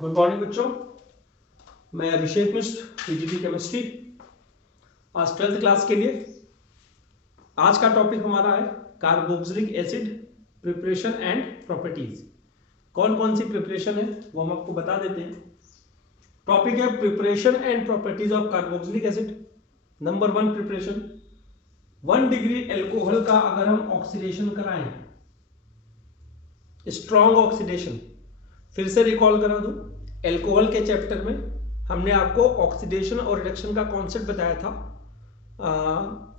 Good morning बच्चों, मैं अभिषेक मिश्र, PGT chemistry. आज 12th क्लास के लिए आज का टॉपिक हमारा है carboxylic acid preparation and properties. कौन कौन सी प्रिपरेशन है वो हम आपको बता देते हैं। टॉपिक है preparation and properties of carboxylic acid. Number 1 preparation, 1 degree alcohol का अगर हम ऑक्सीडेशन कराएं, स्ट्रॉन्ग ऑक्सीडेशन, फिर से रिकॉल करा दूं, एल्कोहल के चैप्टर में हमने आपको ऑक्सीडेशन और रिडक्शन का कॉन्सेप्ट बताया था।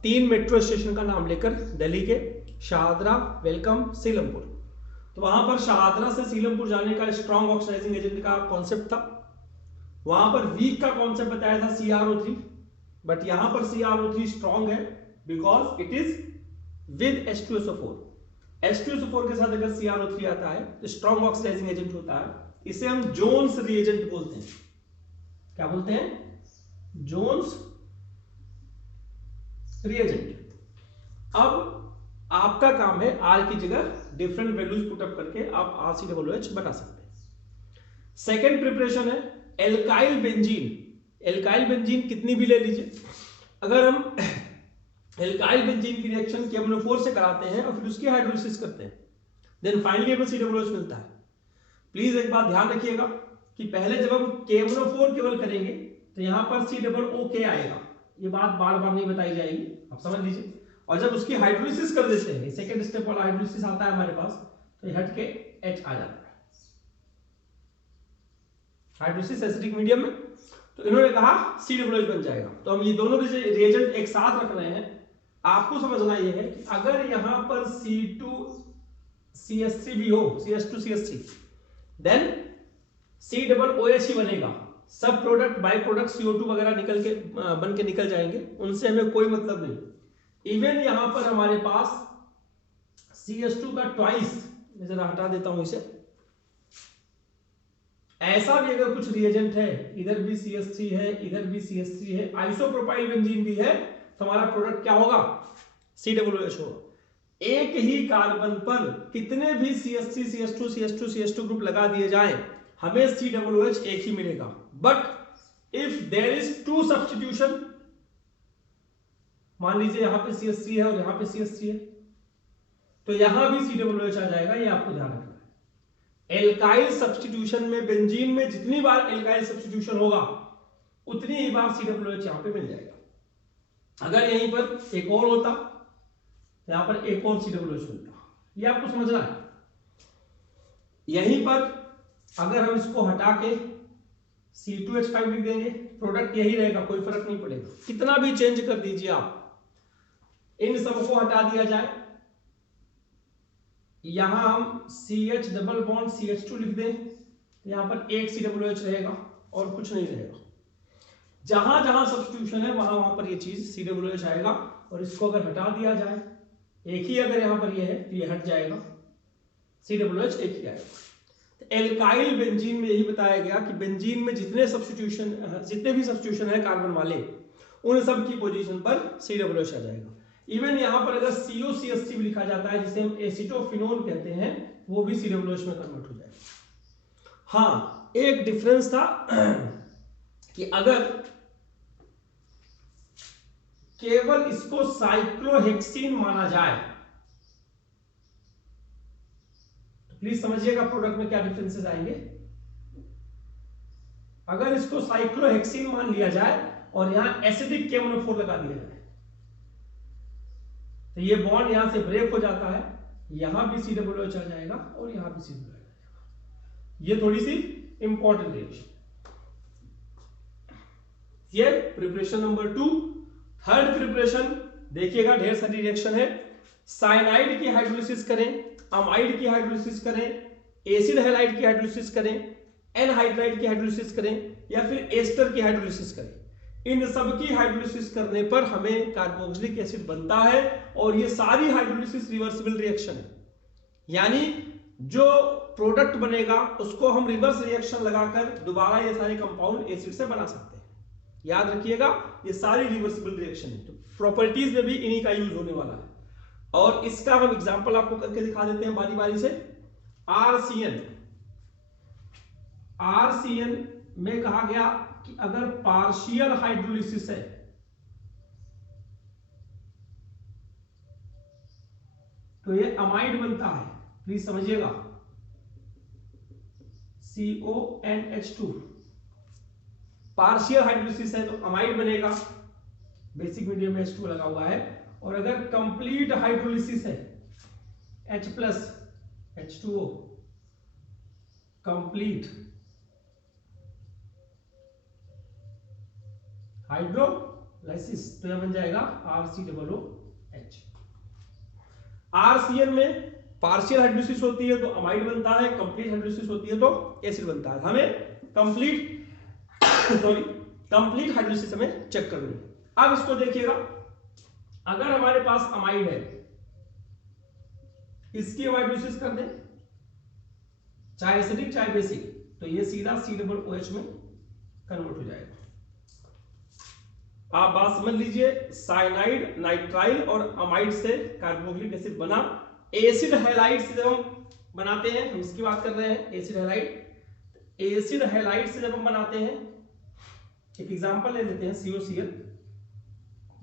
3 मेट्रो स्टेशन का नाम लेकर, दिल्ली के शाहदरा, वेलकम, सीलमपुर। तो वहां पर शाहदरा से सीलमपुर जाने का स्ट्रॉन्ग ऑक्सीडाइजिंग एजेंट का कॉन्सेप्ट था। वहां पर वीक का कॉन्सेप्ट बताया था CrO3, बट यहां पर CrO3 स्ट्रॉन्ग है because it is with H2SO4। H2SO4 के साथ अगर CrO3 आता है तो स्ट्रॉन्ग ऑक्सीडाइजिंग एजेंट होता है। इसे हम जोन्स रिएजेंट बोलते हैं। क्या बोलते हैं? Jones reagent. अब आपका काम है R की जगह डिफरेंट वैल्यूज पुट अप करके आप RCOOH बना सकते हैं। सेकेंड प्रिपरेशन है एल्काइल बेंजीन। एल्काइल बेंजीन कितनी भी ले लीजिए, अगर हम एल्काइल बेंजीन की रिएक्शन KMnO4 से कराते हैं और फिर उसकी हाइड्रोलिसिस करते हैं, देन फाइनली हमें COOH मिलता है। प्लीज एक बात ध्यान रखिएगा कि पहले जब हम KMnO4 केवल करेंगे तो यहां पर COOK आएगा। ये बात बार बार नहीं बताई जाएगी, आप समझ लीजिए। और जब उसकी हाइड्रोलिसिस कर देते हैं, सेकंड स्टेप वाला हाइड्रोलिसिस आता है हमारे पास, तो ये हट के H आ जाता है। हाइड्रोलिसिस एसिडिक मीडियम में, तो इन्होंने कहा COOH बन जाएगा। तो हम ये दोनों रिएजेंट एक साथ रख रहे हैं। आपको समझना यह है कि अगर यहां पर C2CH3 भी हो, CH2CH3, देन COOH ही बनेगा। सब प्रोडक्ट बाय प्रोडक्ट CO2 वगैरह निकल के बन के निकल जाएंगे, उनसे हमें कोई मतलब नहीं। इवन यहां पर हमारे पास CH2 का ट्वाइस, मैं जरा हटा देता हूं इसे, ऐसा भी अगर कुछ रिएजेंट है, इधर भी CH3 है, इधर भी CH3 है, आइसोप्रोपाइल बेंजीन भी है, तो हमारा प्रोडक्ट क्या होगा? COOH होगा। एक ही कार्बन पर कितने भी CH3 CH2 CH2 CH2 group लगा दिए जाएं, हमें COOH एक ही मिलेगा। But if there is 2 substitution, मान लीजिए यहां पे CH3 है और यहां पे CH3 है, तो यहां भी COOH आ जाएगा। ये आपको ध्यान रखना है। एल्काइल सब्स्टिट्यूशन में, बेंजीन में जितनी बार एल्काइल सब्स्टिट्यूशन होगा उतनी ही बार COOH यहां पे मिल जाएगा। अगर यहीं पर एक और होता, यहां पर एक और COOH मिलता, ये आपको समझना है। यहीं पर अगर हम इसको हटा के C2H5 लिख देंगे, प्रोडक्ट यही रहेगा, कोई फर्क नहीं पड़ेगा। कितना भी चेंज कर दीजिए आप, इन सबको हटा दिया जाए, यहां हम CH डबल बॉन्ड CH2 लिख दें, यहां पर एक COOH रहेगा और कुछ नहीं रहेगा। जहां जहां सब्स्टिट्यूशन है वहां वहां पर ये चीज COOH आएगा। और इसको अगर हटा दिया जाए, एक ही अगर यहां पर ये है तो ये हट जाएगा, COOH एक ही आएगा। तो एल्काइल बेंजीन में यही बताया गया कि बेंजीन में जितने भी सब्स्टिट्यूशन है कार्बन वाले, उन सब की पोजीशन पर COOH आ जाएगा। इवन यहां पर अगर COCH3 लिखा जाता है, जिसे हम एसिटोफिनोन कहते हैं, वो भी COOH में कन्वर्ट हो जाएगा। हाँ, एक डिफरेंस था कि अगर केवल इसको साइक्लोहेक्सीन माना जाए, तो प्लीज समझिएगा प्रोडक्ट में क्या डिफरेंसेस आएंगे। अगर इसको साइक्लोहेक्सीन मान लिया जाए और यहां एसिडिक KMnO4 लगा दिया जाए, तो ये बॉन्ड यहां से ब्रेक हो जाता है, यहां भी COOH आ जाएगा और यहां भी COOH आ जाएगा। ये थोड़ी सी इंपॉर्टेंट रिएक्शन। ये प्रिपरेशन नंबर 2। थर्ड प्रिपरेशन देखिएगा, ढेर सारी रिएक्शन है। साइनाइड की हाइड्रोलिसिस करें, अमाइड की हाइड्रोलिसिस करें, एसिड हैलाइड की हाइड्रोलिसिस करें, एनहाइड्राइड की हाइड्रोलिसिस करें, या फिर एस्टर की हाइड्रोलिसिस करें, इन सब की हाइड्रोलिसिस करने पर हमें कार्बोक्सिलिक एसिड बनता है। और ये सारी हाइड्रोलिसिस रिवर्सिबल रिएक्शन है, यानी जो प्रोडक्ट बनेगा उसको हम रिवर्स रिएक्शन लगाकर दोबारा ये सारे कंपाउंड एसिड से बना सकते हैं। याद रखिएगा, ये सारी रिवर्सिबल रिएक्शन है। तो प्रॉपर्टीज में भी इन्हीं का यूज होने वाला है। और इसका हम एग्जांपल आपको करके दिखा देते हैं बारी बारी से। RCN RCN में कहा गया कि अगर पार्शियल हाइड्रोलिसिस है तो ये अमाइड बनता है, प्लीज समझिएगा, CONH2। पार्शियल हाइड्रोलिसिस है तो अमाइड बनेगा, बेसिक मीडियम में H2 लगा हुआ है। और अगर कंप्लीट हाइड्रोलिसिस है H plus H2O, complete hydrolysis, तो यह बन जाएगा RCOOH। RCN में पार्शियल हाइड्रोलिसिस होती है तो अमाइड बनता है, कंप्लीट हाइड्रोलिसिस होती है तो एसिड बनता है। हमें कंप्लीट हाइड्रोलिसिस हमें चेक करनी है। अब इसको देखिएगा, अगर हमारे पास अमाइड है, इसकी हाइड्रोलिसिस कर दें, चाहे एसिडिक चाहे बेसिक, तो ये सीधा COOH में कन्वर्ट हो जाएगा। आप बात समझ लीजिए, साइनाइड, नाइट्राइल और अमाइड से कार्बोक्सिलिक एसिड बना। एसिड हैलाइड से जब हम बनाते हैं, हम इसकी बात कर रहे हैं, एसिड हैलाइड। एसिड हैलाइड से जब हम बनाते हैं, एक एग्जांपल ले लेते हैं COCl,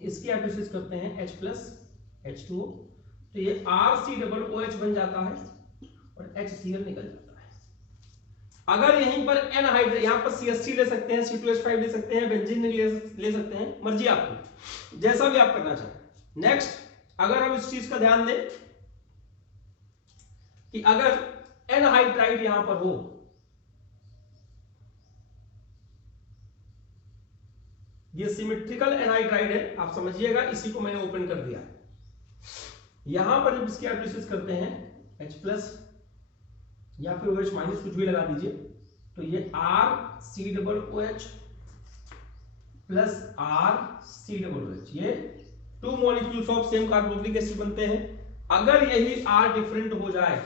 इसकी हाइड्रोलिसिस करते हैं H प्लस H2O, तो ये RCOOH बन जाता है और HCl निकल जाता है। अगर यहीं पर एनहाइड्रेट, यहां पर CH3 ले सकते हैं, C2H5 ले सकते हैं, बेंजीन ले सकते हैं, मर्जी आपकी, जैसा भी आप करना चाहें। नेक्स्ट, अगर हम इस चीज का ध्यान दें कि अगर एनहाइड्राइड यहां पर हो, ये सिमेट्रिकल एनहाइड्राइड है, आप समझिएगा, इसी को मैंने ओपन कर दिया है। यहां पर जब इसकी हाइड्रोलिसिस करते हैं H प्लस या फिर OH माइनस कुछ भी लगा दीजिए, तो ये RCOOH प्लस RCOOH, ये 2 molecules of same carboxylic acid बनते हैं। अगर यही R डिफरेंट हो जाए,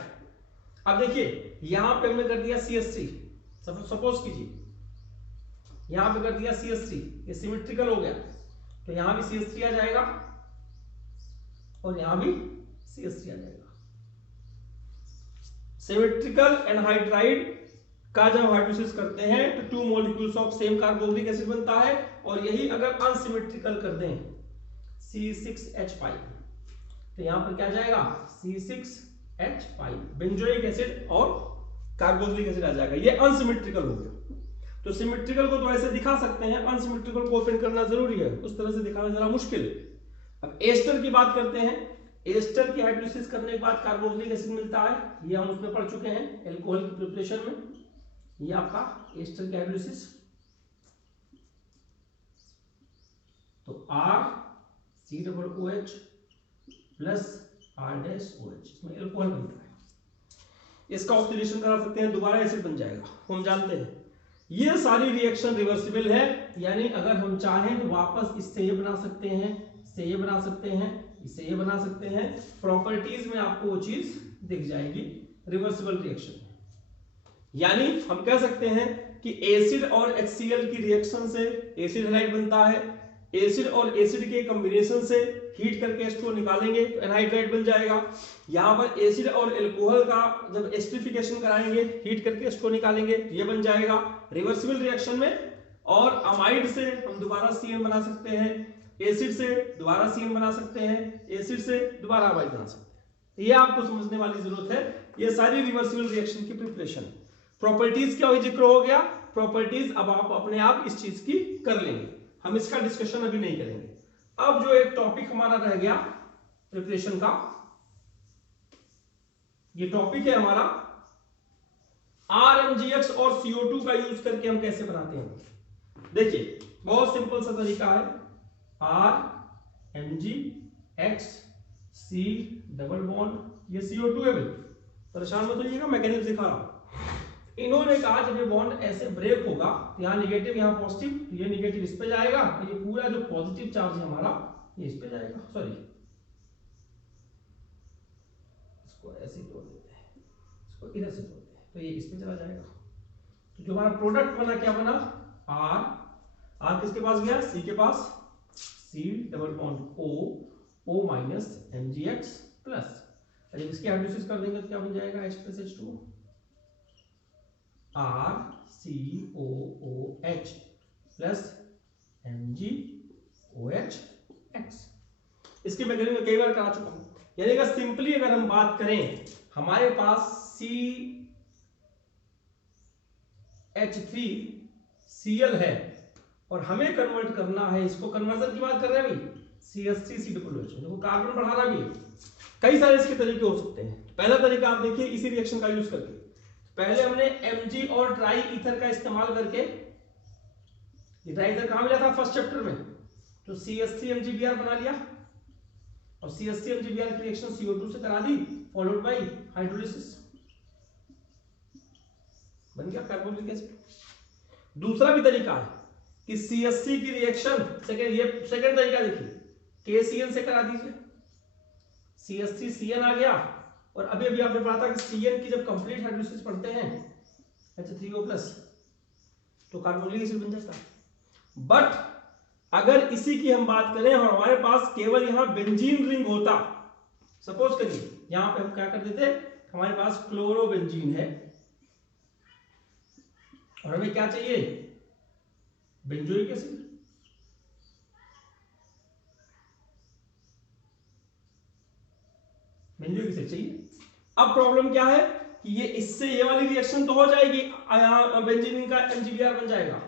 अब देखिए यहां पे हमने कर दिया CH3, सपोज कीजिए यहां पे कर दिया CH3, ये सिमेट्रिकल हो गया, तो यहां भी CH3 आ जाएगा और यहां भी CH3 आ जाएगा। सिमेट्रिकल एनहाइड्राइड का जब हाइड्रोलिसिस करते हैं तो 2 molecules of same carboxylic acid बनता है, और यही अगर अनसिमेट्रिकल कर दें C6H5, तो यहां पर क्या जाएगा, C6H5, बेंजोइक एसिड और कार्बोक्सिलिक एसिड आ जाएगा। ये अनसिमेट्रिकल हो गया। तो सिमेट्रिकल को तो ऐसे दिखा सकते हैं, अनसिमेट्रिकल को ओपन करना जरूरी है, उस तरह से दिखाना जरा मुश्किल है। अब एस्टर की बात करते हैं, एस्टर की हाइड्रोलिसिस करने के बाद कार्बोक्सिलिक एसिड मिलता है, ये हम उसमें पढ़ चुके हैं एल्कोहल की प्रिपरेशन में। ये आपका एस्टर की हाइड्रोलिसिस, तो RCOOH प्लस R-OH, इसमें एल्कोहल बनता है। इसका ऑक्सीडेशन करा सकते हैं, दोबारा एसिड बन जाएगा, हम जानते हैं। ये सारी रिएक्शन रिवर्सिबल है, यानी अगर हम चाहें तो वापस इससे ये बना सकते हैं, इससे ये बना सकते हैं, इससे ये बना सकते हैं। प्रॉपर्टीज में आपको वो चीज दिख जाएगी, रिवर्सिबल रिएक्शन। यानी हम कह सकते हैं कि एसिड और HCl की रिएक्शन से एसिड हैलाइड बनता है, एसिड और एसिड के कॉम्बिनेशन से हीट करके H2O निकालेंगे तो एनहाइड्राइड बन जाएगा। यहां पर एसिड और एल्कोहल का जब एस्टरिफिकेशन कराएंगे, हीट करके H2O निकालेंगे, ये बन जाएगा रिवर्सिबल रिएक्शन में। और अमाइड से हम दोबारा CN बना सकते हैं, एसिड से दोबारा CN बना सकते हैं, एसिड से दोबारा अमाइड बना सकते हैं। ये आपको समझने वाली जरूरत है, ये सारी रिवर्सिबल रिएक्शन की प्रिपरेशन। प्रॉपर्टीज क्या हुई, जिक्र हो गया, प्रॉपर्टीज अब आप अपने आप इस चीज की कर लेंगे, हम इसका डिस्कशन अभी नहीं करेंगे। अब जो एक टॉपिक हमारा रह गया प्रिपरेशन का, ये टॉपिक है हमारा RMGX और CO2 का यूज करके हम कैसे बनाते हैं। देखिए बहुत सिंपल सा तरीका है, RMGX C डबल बॉन्ड, ये CO2 है, परेशान मत होइएगा, मैकेनिक्स दिखा रहा हूं। इन्होंने कहा जब ये बॉन्ड ऐसे ब्रेक होगा, यहाँ निगेटिव यहाँ पॉजिटिव, तो ये निगेटिव इस पे जाएगा, ये पूरा जो पॉजिटिव चार्ज है हमारा ये इस पे जाएगा। सॉरी, इसको ऐसे जोड़ देते हैं, इसको इधर से जोड़ते हैं, तो ये इस पे चला जाएगा। तो जो हमारा प्रोडक्ट बना क्या बना, R किसके पास गया, C के पास, C double bond O minus MgX plus, जब इसकी हाइड्रोलिसिस कर देंगे तो क्या बन जाएगा, H plus H2O, RCOOH plus MgOH X। इसकी मैं कई बार करा चुका हूं। यानी कि सिंपली अगर हम बात करें, हमारे पास CH3Cl है और हमें कन्वर्ट करना है, इसको कन्वर्जन की बात कर रहे हैं भाई, CH3COOH। देखो कार्बन बढ़ाना भी है, कई सारे इसके तरीके हो सकते हैं। पहला तरीका आप देखिए इसी रिएक्शन का यूज करके, पहले हमने Mg और ट्राई ईथर का इस्तेमाल करके, ट्राई ईथर कहां मिला था फर्स्ट चैप्टर में, तो CH3MgBr बना लिया और CH3MgBr की रिएक्शन CO2 से करा दी, फॉलोड बाय हाइड्रोलिसिस, बन गया कार्बोनिक एसिड। दूसरा भी तरीका है कि CH3 की रिएक्शन सेकंड तरीका देखिए, KCl से करा दीजिए, CH3Cn आ गया और अभी अभी आपने पढ़ा था कि Cn की जब कंप्लीट हाइड्रोलिसिस पढ़ते हैं H3O+ तो कार्बोनिक एसिड बन जाता है। बट अगर इसी की हम बात करें और हमारे पास केवल यहां बेंजीन रिंग होता, सपोज करिए यहां पे हम क्या कर देते, हमारे पास क्लोरोबेंजीन है और हमें क्या चाहिए, बेंजोइक एसिड। बेंजोइक एसिड चाहिए। अब प्रॉब्लम क्या है कि ये वाली रिएक्शन तो हो जाएगी, यहां बेंजीन का MgBr बन जाएगा,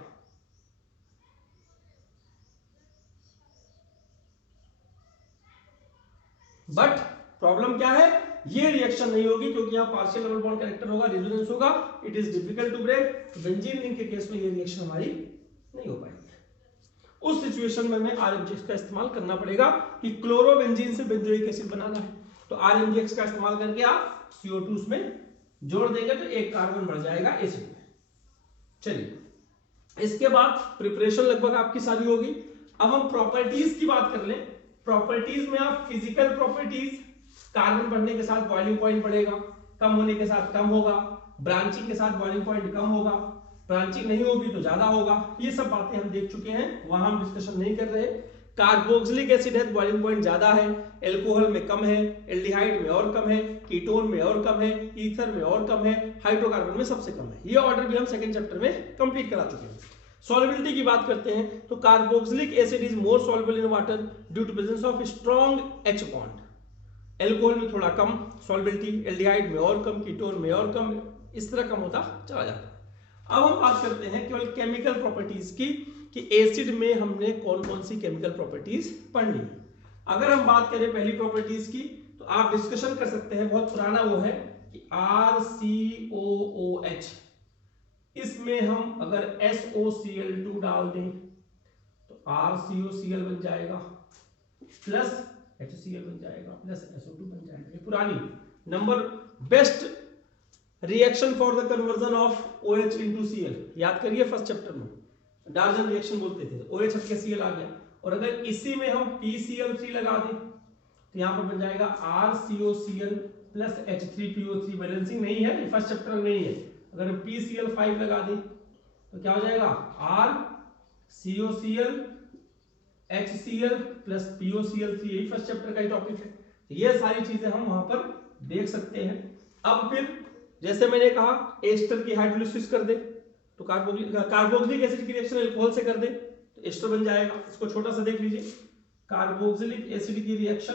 बट प्रॉब्लम क्या है, ये रिएक्शन नहीं होगी क्योंकि यहां पार्शियल डबल बॉन्ड कैरेक्टर होगा, रेजोनेंस होगा, it is difficult to break. Benzene ring के केस में ये रिएक्शन हमारी नहीं हो पाएगी। उस सिचुएशन में हमें RMgx का इस्तेमाल करना पड़ेगा कि क्लोरोबेंजीन से बेंजोइक एसिड बनाना है, तो RMgx का इस्तेमाल करके आप CO2 उसमें जोड़ देंगे तो एक कार्बन बढ़ जाएगा एसिड में। चलिए, इसके बाद प्रिपरेशन लगभग आपकी सारी होगी। अब हम प्रॉपर्टीज की बात कर लें। प्रॉपर्टीज में आप फिजिकल प्रॉपर्टीज, कार्बन बढ़ने के साथ बॉइलिंग पॉइंट बढ़ेगा, कम होने के साथ कम होगा, ब्रांचिंग के साथ बॉइलिंग पॉइंट कम होगा, ब्रांचिंग नहीं होगी तो ज्यादा होगा, ये सब बातें हम देख चुके हैं, वहां हम डिस्कशन नहीं कर रहे। कार्बोक्सिलिक एसिड है तो बॉइलिंग पॉइंट ज्यादा है, एल्कोहल में कम है, एल्डिहाइड में और कम है, कीटोन में और कम है, ईथर में और कम है, हाइड्रोकार्बन में सबसे कम है। ये ऑर्डर भी हम सेकंड चैप्टर में कंप्लीट करा चुके हैं। सॉल्युबिलिटी की बात करते हैं तो carboxylic acid is more soluble in water due to presence of strong H bond. Alcohol में थोड़ा कम सॉल्युबिलिटी, एल्डिहाइड में और कम, कीटोन में और कम, इस तरह कम होता चला जाता है। अब हम बात करते हैं केवल केमिकल प्रॉपर्टीज की कि एसिड में हमने कौन कौन सी केमिकल प्रॉपर्टीज पढ़नी है। अगर हम बात करें पहली प्रॉपर्टीज की तो आप डिस्कशन कर सकते हैं, बहुत पुराना वो है कि RCOOH, इसमें हम अगर SOCl2 डाल दें तो RCOCl बन जाएगा प्लस HCl बन जाएगा प्लस SO2 बन जाएगा। ये पुरानी number best reaction for the conversion of OH into Cl, याद करिए फर्स्ट चैप्टर में डार्जन रिएक्शन बोलते थे, OH हट के Cl आ गया। और अगर इसी में हम PCl3 लगा दें तो यहां पर बन जाएगा RCOCl प्लस H3PO3, बैलेंसिंग नहीं है, फर्स्ट चैप्टर में नहीं है। अगर हम PCl5 लगा दें तो क्या हो जाएगा, RCOCl HCl प्लस POCl3, यही फर्स्ट चैप्टर का ही टॉपिक है। ये सारी चीजें हम वहां पर देख सकते हैं। अब फिर जैसे मैंने कहा एस्टर की हाइड्रोलिसिस कर दे तो कार्बोक्सिलिक एसिड की रिएक्शन अल्कोहल से कर दे तो एस्टर बन जाएगा। इसको छोटा सा देख लीजिए, कार्बोक्सिलिक एसिड की रिएक्शन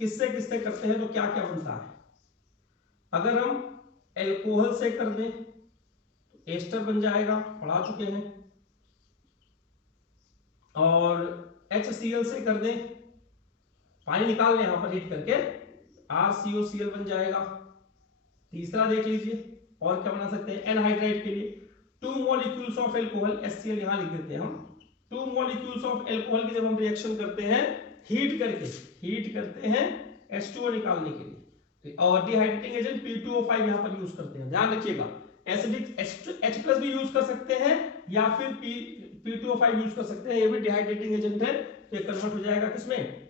किससे किससे करते हैं तो क्या क्या बनता है। अगर हम एल्कोहल से कर दें तो एस्टर बन जाएगा, पढ़ा चुके हैं। और HCl से कर दें, पानी निकाल लें यहां पर हीट करके, RCOCl बन जाएगा। तीसरा देख लीजिए और क्या बना सकते हैं, एनहाइड्राइड के लिए 2 मॉलिक्यूल्स ऑफ एल्कोहल, HCl यहां लिख देते हैं हम। 2 मॉलिक्यूल्स ऑफ एल्कोहल की जब हम रिएक्शन करते हैं हीट करते हैं H2O निकालने के लिए, और डिहाइड्रेटिंग एजेंट P2O5 यहां पर यूज करते हैं। ध्यान रखिएगा, एसिडिक H+ भी यूज कर सकते हैं या फिर P2O5 यूज कर सकते हैं, ये भी डिहाइड्रेटिंग एजेंट है। तो ये कन्वर्ट हो जाएगा किसमें,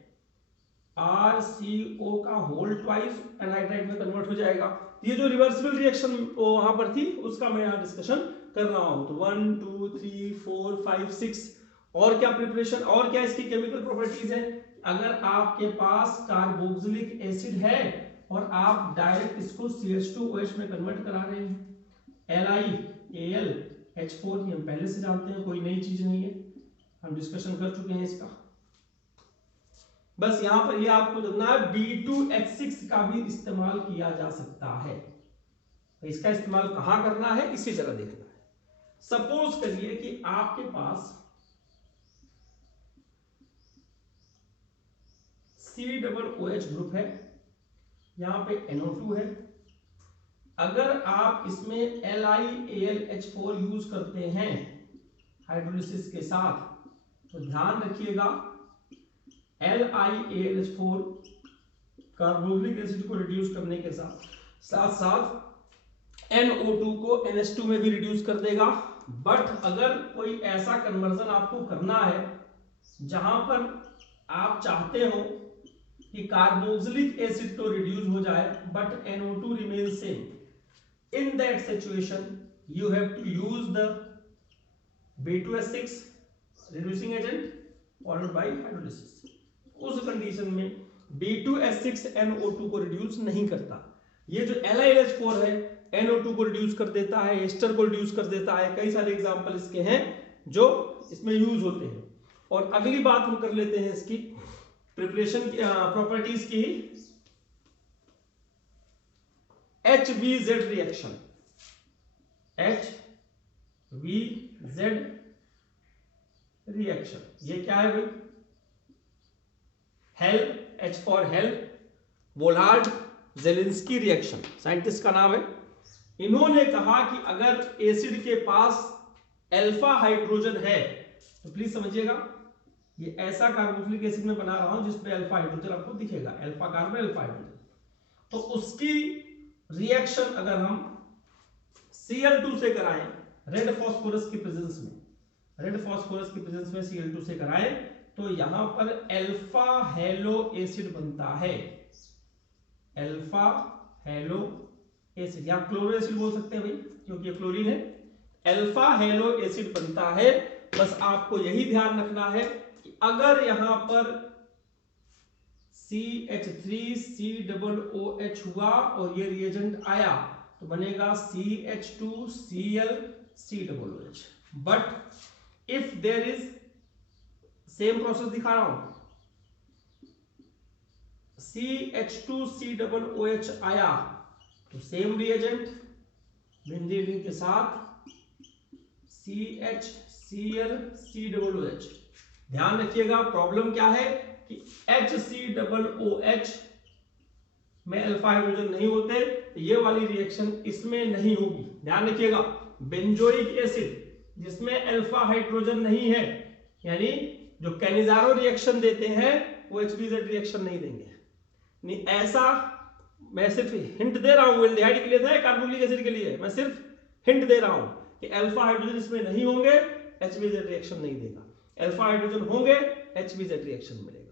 RCO का होल ट्वाइस एनहाइड्राइड में कन्वर्ट हो जाएगा। ये जो रिवर्सिबल रिएक्शन वहां पर थी उसका मैं यहाँ डिस्कशन कर रहा हूं। तो 1 2 3 4 5 6 और क्या प्रिपरेशन, और क्या इसकी केमिकल प्रॉपर्टीज है। अगर आपके पास कार्बोक्सिलिक एसिड है और आप डायरेक्ट इसको CH2OH में कन्वर्ट करा रहे हैं LiAlH4 ये हम पहले से जानते हैं, कोई नई चीज नहीं है, हम डिस्कशन कर चुके हैं इसका। बस यहां पर ये आपको देखना है B2H6 का भी इस्तेमाल किया जा सकता है। तो इसका इस्तेमाल कहां करना है इसी जगह देखना है। सपोज करिए कि आपके पास COOH ग्रुप है, यहां पे NO2 है। अगर आप इसमें LiAlH4 यूज करते हैं हाइड्रोलिसिस के साथ, तो ध्यान रखिएगा LiAlH4 कार्बोक्सिलिक एसिड को रिड्यूस करने के साथ साथ NO2 को NH2 में भी रिड्यूस कर देगा। बट अगर कोई ऐसा कन्वर्जन आपको करना है जहां पर आप चाहते हो कि कार्बोक्सिलिक एसिड तो रिड्यूस हो जाए but NO2 remain same, in that situation you have to use the B2H6 reducing agent followed by hydrolysis. उस कंडीशन में B2H6 NO2 को रिड्यूस नहीं करता। ये जो LiAlH4 है NO2 को रिड्यूस कर देता है, एस्टर को रिड्यूस कर देता है। कई सारे एग्जांपल इसके हैं जो इसमें यूज होते हैं। और अगली बात हम कर लेते हैं इसकी प्रिपरेशन की प्रॉपर्टीज की। HVZ रिएक्शन, HVZ रिएक्शन ये क्या है भाई? Hell, H for hell, Willard Jelinski reaction scientist का नाम है। इन्होंने कहा कि अगर एसिड के पास अल्फा हाइड्रोजन है, तो प्लीज समझिएगा ये ऐसा कार्बोक्सिलिक एसिड में बना रहा हूं जिसपे अल्फा हाइड्रोजन आपको दिखेगा, अल्फा कार्बन अल्फा हाइड्रोजन। तो उसकी रिएक्शन अगर हम Cl2 से कराएं रेड फास्फोरस की प्रेजेंस में, रेड फास्फोरस की प्रेजेंस में Cl2 से कराएं, तो यहां पर अल्फा हेलो एसिड बनता है, अल्फा हेलो एसिड या क्लोरो एसिड बोल सकते हैं भाई क्योंकि ये क्लोरीन है। अल्फा हेलो एसिड बनता है। बस आपको यही ध्यान रखना है कि अगर यहां पर CH3COOH हुआ और ये रिएजेंट आया तो बनेगा CH2ClCOOH। But if there is, same process दिखा रहा हूं, CH2COOH आया तो सेम रिएजेंट बेंजीन के साथ CHClCOOH। ध्यान रखिएगा प्रॉब्लम क्या है कि HCOOH में अल्फा हाइड्रोजन नहीं होते, ये वाली रिएक्शन इसमें नहीं होगी। ध्यान रखिएगा बेंजोइक एसिड जिसमें अल्फा हाइड्रोजन नहीं है, यानी जो कैनिजारो रिएक्शन देते हैं वो HBZ रिएक्शन नहीं देंगे। नहीं, ऐसा मैं सिर्फ हिंट दे रहा हूं, एल्डिहाइड के लिए था कार्बोक्सिलिक एसिड के लिए मैं सिर्फ हिंट दे रहा हूं कि अल्फा हाइड्रोजन इसमें नहीं होंगे, HBZ रिएक्शन नहीं देगा। अल्फा हाइड्रोजन होंगे, HBZ रिएक्शन मिलेगा।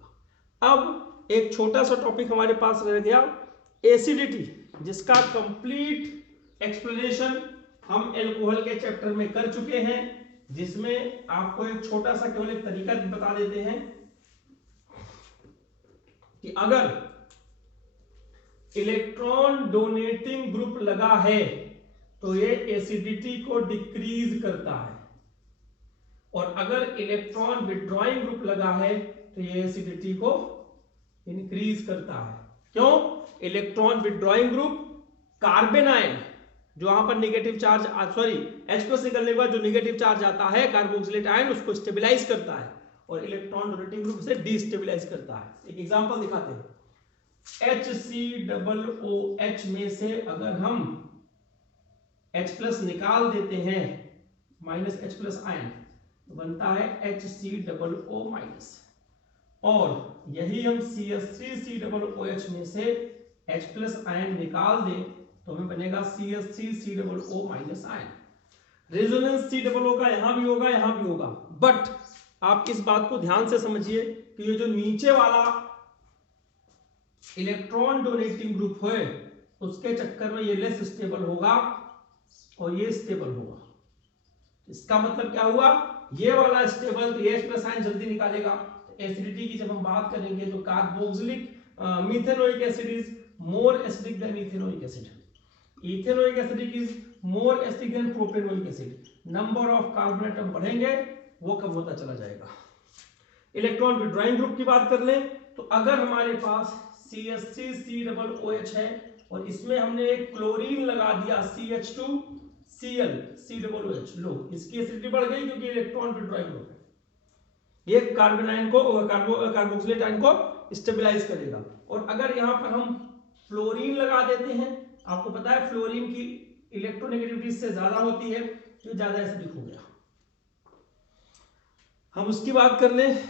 अब एक छोटा सा टॉपिक हमारे पास रह गया एसिडिटी, जिसका कंप्लीट एक्सप्लेनेशन हम एल्कोहल के चैप्टर में कर चुके हैं, जिसमें आपको एक छोटा सा केवल एक तरीका बता देते हैं कि अगर इलेक्ट्रॉन डोनेटिंग ग्रुप लगा है तो ये एसिडिटी को डिक्रीज करता है, और अगर इलेक्ट्रॉन विड्रॉइंग ग्रुप लगा है तो ये एसिडिटी को इंक्रीज करता है। क्यों? Electron withdrawing group carbon ion जो वहां पर नेगेटिव चार्ज, सॉरी H+ निकलने के बाद जो नेगेटिव चार्ज आता है कार्बोक्सिलेट आयन उसको स्टेबलाइज करता है, और इलेक्ट्रॉन डोनेटिंग ग्रुप से डिस्टेबलाइज करता है। एक एग्जांपल दिखाते हैं। HCOOH में से अगर हम H+ निकाल देते हैं -H+ आयन तो बनता है HCOO-, और यही हम CH3COOH में से H+ आयन निकाल दें तो हमें बनेगा CH3COO- आयन। रेजोनेंस COO का यहां भी होगा, यहां भी होगा, बट आप इस बात को ध्यान से समझिए कि ये जो नीचे वाला इलेक्ट्रॉन डोनेटिंग ग्रुप है उसके चक्कर में ये लेस स्टेबल होगा और ये स्टेबल होगा। इसका मतलब क्या हुआ? ये वाला स्टेबल तो H+ आयन जल्दी निकालेगा। एसिडिटी की जब हम बात करेंगे तो carboxylic methanoic acid is more acidic then ethanoic acid, ethanoic acid is more acidic then propanoic acid, number of carbon atom बढ़ेंगे, वो कम होता चला जाएगा। इलेक्ट्रॉन विड्रॉइंग ग्रुप की बात कर लें तो अगर हमारे पास CH3COOH है और इसमें हमने एक क्लोरीन लगा दिया CH2Cl COOH, लो इसकी एसिडिटी बढ़ गई क्योंकि इलेक्ट्रॉन विड्रॉइंग ग्रुप है, ये कार्बन आयन को कार्बोक्सिलेट आयन को स्टेबलाइज करेगा। और अगर यहां पर हम फ्लोरीन लगा देते हैं, आपको पता है फ्लोरीन की इलेक्ट्रोनेगेटिविटी इससे ज्यादा होती है, तो ज्यादा एसिडिक हो गया। हम उसकी बात कर लें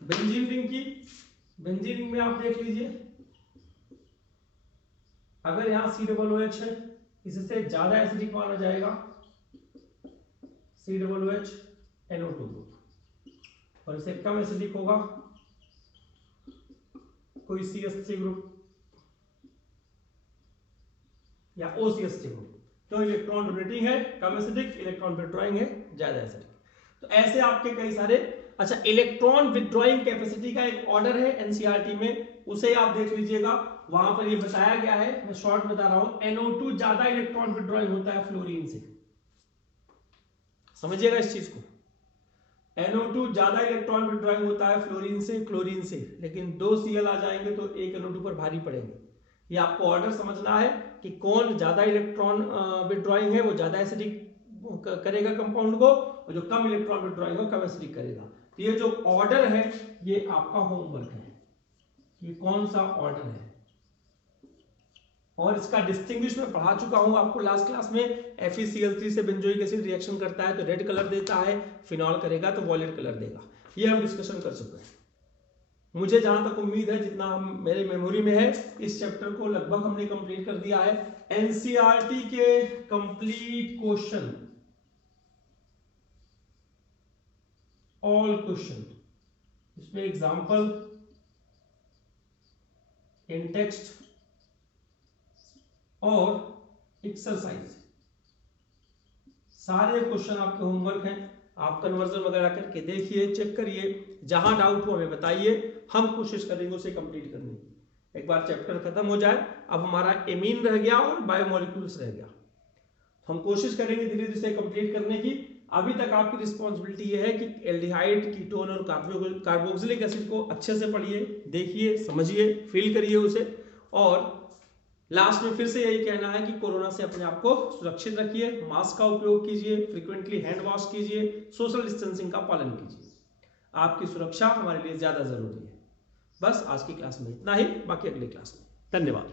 बेंजीन रिंग की। बेंजीन रिंग में आप देख लीजिए, अगर यहां COOH है, इससे ज्यादा एसिडिक माना जाएगा COOH NO2 ग्रुप, और इसे कम एसिडिक होगा कोई CH3 ग्रुप या OCH3 ग्रुप। तो इलेक्ट्रॉन डोनेटिंग है कम एसिडिक, इलेक्ट्रॉन विड्रॉइंग है ज्यादा एसिडिक। तो ऐसे आपके कई सारे। अच्छा, इलेक्ट्रॉन विड्रॉइंग कैपेसिटी का एक ऑर्डर है एनसीईआरटी में, उसे आप देख लीजिएगा, वहां पर ये बताया गया है, मैं शॉर्ट बता रहा हूं। NO2 ज्यादा इलेक्ट्रॉन विड्रॉइंग होता है फ्लोरीन से, समझिएगा इस चीज को। NO2 ज्यादा इलेक्ट्रॉन विड्रॉइंग होता है फ्लोरीन से, क्लोरीन से, लेकिन 2 Cl आ जाएंगे तो एक NO2 पर भारी पड़ेंगे। ये आपको ऑर्डर समझना है कि कौन ज्यादा इलेक्ट्रॉन विड्रॉइंग है, वो ज्यादा एसिडिक करेगा कंपाउंड को, और जो कम इलेक्ट्रॉन विड्रॉइंग हो कम एसिडिक करेगा। तो ये जो ऑर्डर है ये आपका होमवर्क है, ये कौन सा ऑर्डर है, और इसका डिस्टिंग्विश मैं पढ़ा चुका हूं आपको लास्ट क्लास में। FeCl3 से बेंजोइक एसिड रिएक्शन करता है तो रेड कलर देता है, फिनॉल करेगा तो वॉयलेट कलर देगा, ये हम डिस्कशन कर चुके हैं। मुझे जहां तक उम्मीद है, जितना मेरे मेमोरी में है, इस चैप्टर को लगभग हमने कंप्लीट कर दिया है। एनसीईआरटी के कंप्लीट क्वेश्चन, ऑल क्वेश्चन, इसमें एग्जांपल इन टेक्स्ट और एक्सरसाइज, सारे क्वेश्चन आपके होमवर्क हैं। आप कन्वर्जन वगैरह करके देखिए, चेक करिए, जहां डाउट हो हमें बताइए, हम कोशिश करेंगे उसे कंप्लीट करने की। एक बार चैप्टर खत्म हो जाए, अब हमारा एमीन रह गया और बायोमोलिक्यूल्स रह गया, हम कोशिश करेंगे धीरे धीरे से कंप्लीट करने की। अभी तक आपकी रिस्पॉन्सिबिलिटी ये है कि एल्डिहाइड, कीटोन और कार्बोक्सिलिक एसिड को अच्छे से पढ़िए, देखिए, समझिए, फील करिए उसे, और लास्ट में फिर से यही कहना है कि कोरोना से अपने आप को सुरक्षित रखिए, मास्क का उपयोग कीजिए, फ्रीक्वेंटली हैंड वॉश कीजिए, सोशल डिस्टेंसिंग का पालन कीजिए। आपकी सुरक्षा हमारे लिए ज्यादा जरूरी है। बस आज की क्लास में इतना ही, बाकी अगली क्लास में। धन्यवाद।